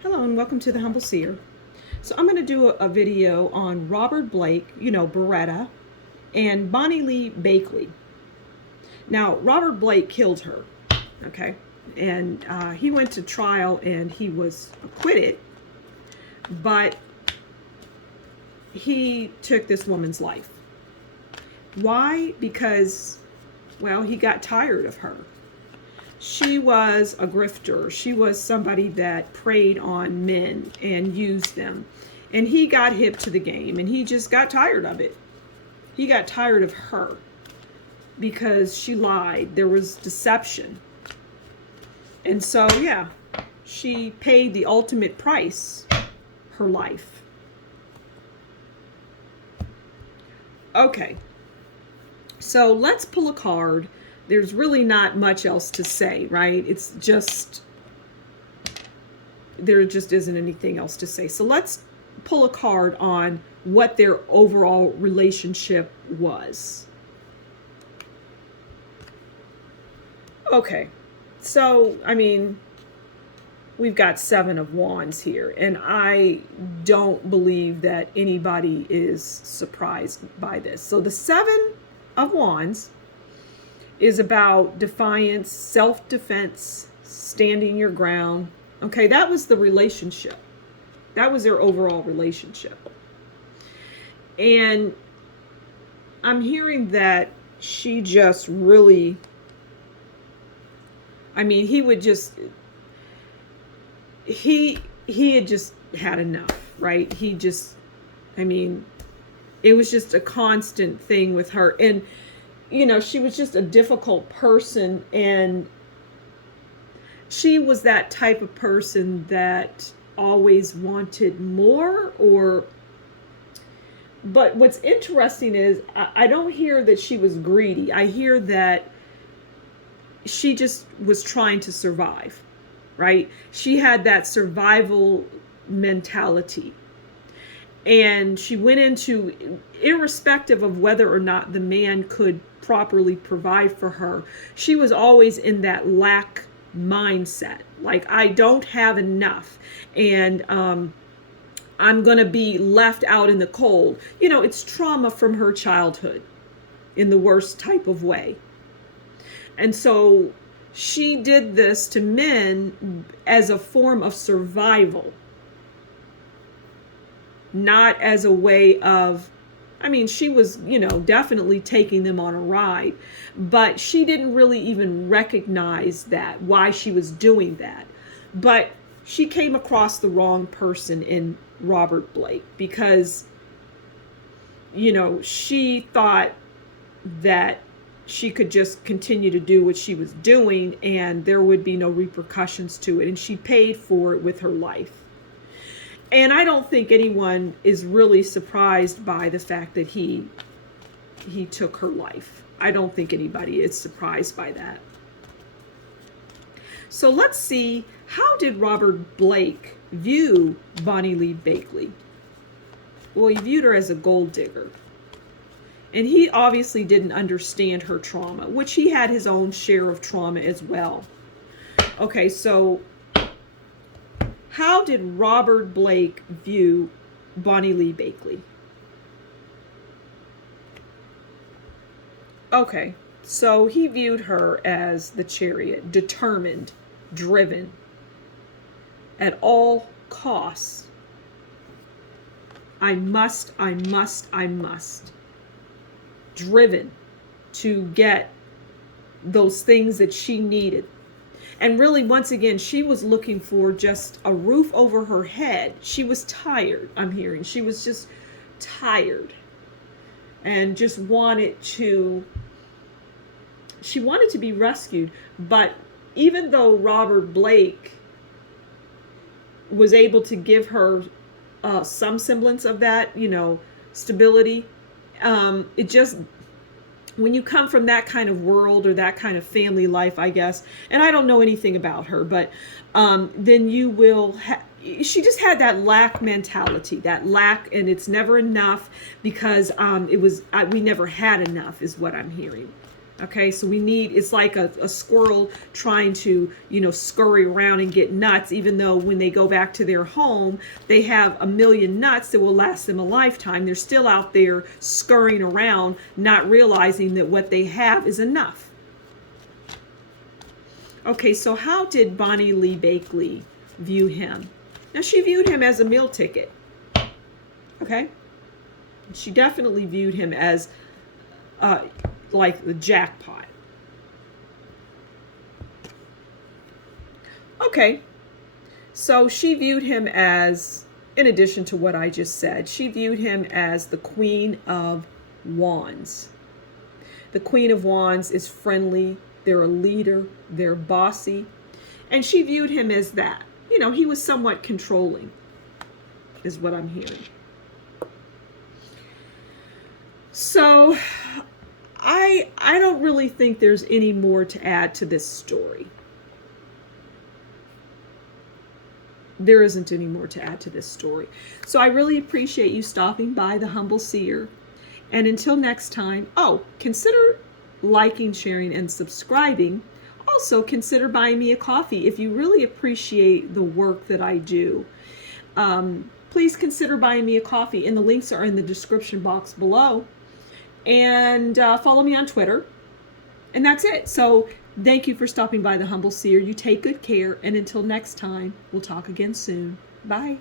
Hello and welcome to the Humble Seer. So I'm going to do a video on Robert Blake, Beretta, and Bonnie Lee Bakley. Now, Robert Blake killed her, okay? And he went to trial and he was acquitted, but he took this woman's life. Why? Because, well, he got tired of her. She was a grifter. She was somebody that preyed on men and used them. And he got hip to the game and he just got tired of it. He got tired of her because she lied. There was deception. And so, yeah, she paid the ultimate price, her life. Okay, so let's pull a card. There's really not much else to say, right? It's just, there just isn't anything else to say. So let's pull a card on what their overall relationship was. Okay, so, I mean, we've got 7 of Wands here, and I don't believe that anybody is surprised by this. So the 7 of Wands is about defiance, self-defense, standing your ground. Okay, that was the relationship. That was their overall relationship. And I'm hearing that she just really, I mean, he had just had enough, right? He just, I mean, it was just a constant thing with her. And she was just a difficult person, and she was that type of person that always wanted more, but what's interesting is I don't hear that she was greedy. I hear that she just was trying to survive, right? She had that survival mentality. And she went into, irrespective of whether or not the man could properly provide for her, she was always in that lack mindset. Like, I don't have enough, and I'm going to be left out in the cold. It's trauma from her childhood in the worst type of way. And so she did this to men as a form of survival, not as a way of, I mean, she was, definitely taking them on a ride, but she didn't really even recognize that, why she was doing that. But she came across the wrong person in Robert Blake because, she thought that she could just continue to do what she was doing and there would be no repercussions to it. And she paid for it with her life. And I don't think anyone is really surprised by the fact that he took her life. I don't think anybody is surprised by that. So let's see, how did Robert Blake view Bonnie Lee Bakley? Well, he viewed her as a gold digger. And he obviously didn't understand her trauma, which he had his own share of trauma as well. Okay, so how did Robert Blake view Bonnie Lee Bakley? Okay, so he viewed her as the Chariot, determined, driven, at all costs. I must. Driven to get those things that she needed. And really, once again, she was looking for just a roof over her head. She was tired, I'm hearing. She was just tired and just she wanted to be rescued. But even though Robert Blake was able to give her some semblance of that, stability, it just, when you come from that kind of world or that kind of family life, I guess, and I don't know anything about her, but then you will she just had that lack mentality, that lack, and it's never enough because we never had enough is what I'm hearing. Okay, so we need, it's like a squirrel trying to, scurry around and get nuts, even though when they go back to their home, they have a million nuts that will last them a lifetime. They're still out there scurrying around, not realizing that what they have is enough. Okay, so how did Bonnie Lee Bakley view him? Now, she viewed him as a meal ticket. Okay? She definitely viewed him as like the jackpot. Okay, so she viewed him as, in addition to what I just said, she viewed him as the Queen of Wands. The Queen of Wands is friendly, they're a leader, they're bossy, and she viewed him as that. He was somewhat controlling, is what I'm hearing. So I don't really think there's any more to add to this story. There isn't any more to add to this story. So I really appreciate you stopping by the Humble Seer. And until next time, consider liking, sharing, and subscribing. Also, consider buying me a coffee if you really appreciate the work that I do. Please consider buying me a coffee, and the links are in the description box below. And follow me on Twitter. And that's it. So thank you for stopping by the Humble Seer. You take good care. And until next time, we'll talk again soon. Bye.